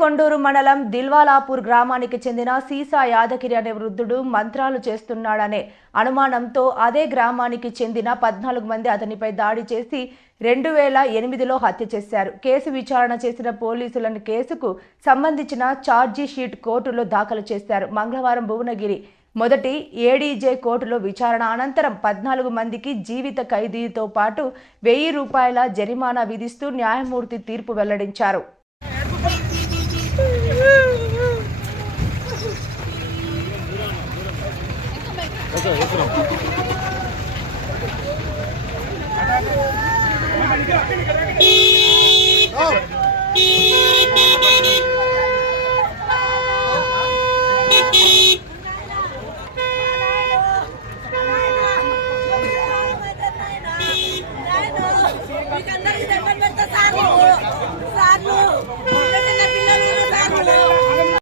కొండూరు మండలం దిల్వాలాపూర్ గ్రామానికి చెందిన సీసా యాదగిరి అనే వృద్ధుడు మంత్రాలు చేస్తున్నాడనే అనుమానంతో అదే గ్రామానికి చెందిన 14 మంది అతనిపై దాడి చేసి 2008లో హత్య చేశారు. కేసు విచారణ చేసిన పోలీసులను కేసుకు సంబంధించిన ఛార్జీ షీట్ కోర్టులో దాఖలు చేశారు. మంగళవారం భువనగిరి మొదటి ఏడీజే కోర్టులో విచారణ అనంతరం 14 మందికి జీవిత ఖైదీతో పాటు ₹1000 జరిమానా విధిస్తూ న్యాయమూర్తి తీర్పు వెల్లడించారు. Okay,